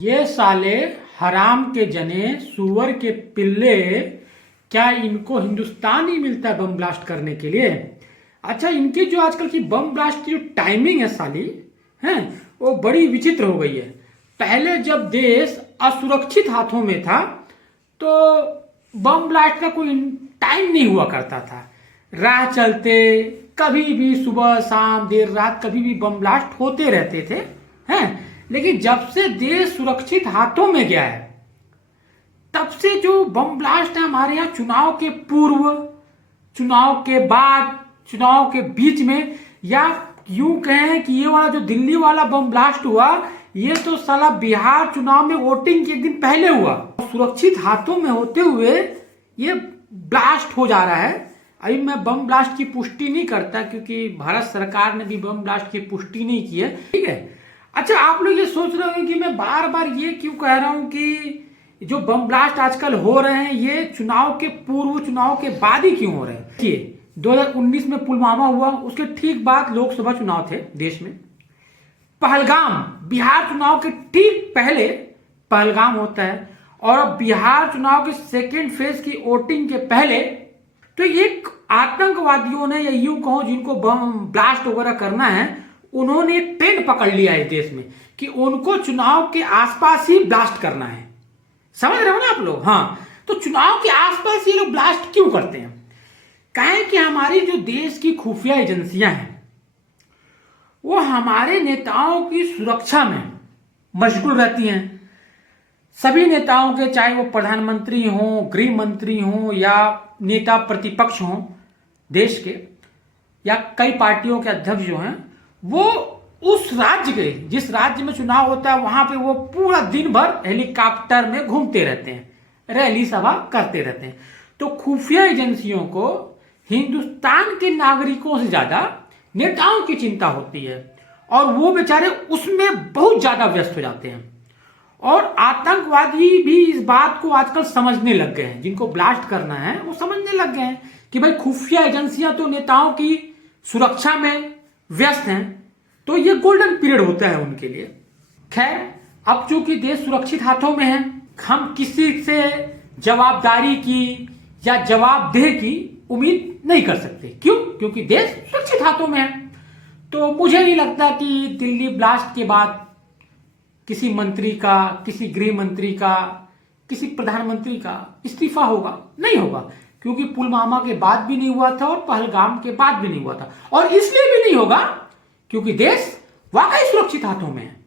ये साले हराम के जने सूअर के पिल्ले, क्या इनको हिंदुस्तान ही मिलता है बम ब्लास्ट करने के लिए? अच्छा, इनकी जो आजकल की बम ब्लास्ट की जो टाइमिंग है साली हैं, वो बड़ी विचित्र हो गई है। पहले जब देश असुरक्षित हाथों में था तो बम ब्लास्ट का कोई टाइम नहीं हुआ करता था। राह चलते कभी भी सुबह शाम देर रात कभी भी बम ब्लास्ट होते रहते थे हैं। लेकिन जब से देश सुरक्षित हाथों में गया है तब से जो बम ब्लास्ट है हमारे यहाँ चुनाव के पूर्व, चुनाव के बाद, चुनाव के बीच में, या यूं कहें कि ये वाला जो दिल्ली वाला बम ब्लास्ट हुआ ये तो साला बिहार चुनाव में वोटिंग के एक दिन पहले हुआ। सुरक्षित हाथों में होते हुए ये ब्लास्ट हो जा रहा है। अभी मैं बम ब्लास्ट की पुष्टि नहीं करता क्योंकि भारत सरकार ने भी बम ब्लास्ट की पुष्टि नहीं की है, ठीक है। अच्छा, आप लोग ये सोच रहे होंगे कि मैं बार बार ये क्यों कह रहा हूं कि जो बम ब्लास्ट आजकल हो रहे हैं ये चुनाव के पूर्व चुनाव के बाद ही क्यों हो रहे हैं। देखिए, 2019 में पुलवामा हुआ, उसके ठीक बाद लोकसभा चुनाव थे देश में। पहलगाम, बिहार चुनाव के ठीक पहले पहलगाम होता है, और अब बिहार चुनाव के सेकेंड फेज की वोटिंग के पहले तो एक आतंकवादियों ने, या यूं कहो जिनको बम ब्लास्ट वगैरह करना है, उन्होंने एक ट्रेंड पकड़ लिया है देश में कि उनको चुनाव के आसपास ही ब्लास्ट करना है। समझ रहे हो ना आप लोग? हाँ, तो चुनाव के आसपास ये लोग ब्लास्ट क्यों करते हैं? कहें कि हमारी जो देश की खुफिया एजेंसियां हैं वो हमारे नेताओं की सुरक्षा में मशगूल रहती हैं। सभी नेताओं के, चाहे वो प्रधानमंत्री हों, गृह मंत्री हों, या नेता प्रतिपक्ष हों देश के, या कई पार्टियों के अध्यक्ष जो हैं, वो उस राज्य के, जिस राज्य में चुनाव होता है वहां पे वो पूरा दिन भर हेलीकॉप्टर में घूमते रहते हैं, रैली सभा करते रहते हैं। तो खुफिया एजेंसियों को हिंदुस्तान के नागरिकों से ज्यादा नेताओं की चिंता होती है, और वो बेचारे उसमें बहुत ज्यादा व्यस्त हो जाते हैं। और आतंकवादी भी इस बात को आजकल समझने लग गए हैं, जिनको ब्लास्ट करना है वो समझने लग गए हैं कि भाई खुफिया एजेंसियां तो नेताओं की सुरक्षा में व्यस्त हैं, तो ये गोल्डन पीरियड होता है उनके लिए। खैर, अब चूंकि देश सुरक्षित हाथों में है, हम किसी से जवाबदारी की या जवाबदेह की उम्मीद नहीं कर सकते। क्यों? क्योंकि देश सुरक्षित हाथों में है। तो मुझे नहीं लगता कि दिल्ली ब्लास्ट के बाद किसी मंत्री का, किसी गृह मंत्री का, किसी प्रधानमंत्री का इस्तीफा होगा। नहीं होगा, क्योंकि पुलवामा के बाद भी नहीं हुआ था और पहलगाम के बाद भी नहीं हुआ था, और इसलिए भी नहीं होगा क्योंकि देश वाकई सुरक्षित हाथों में है।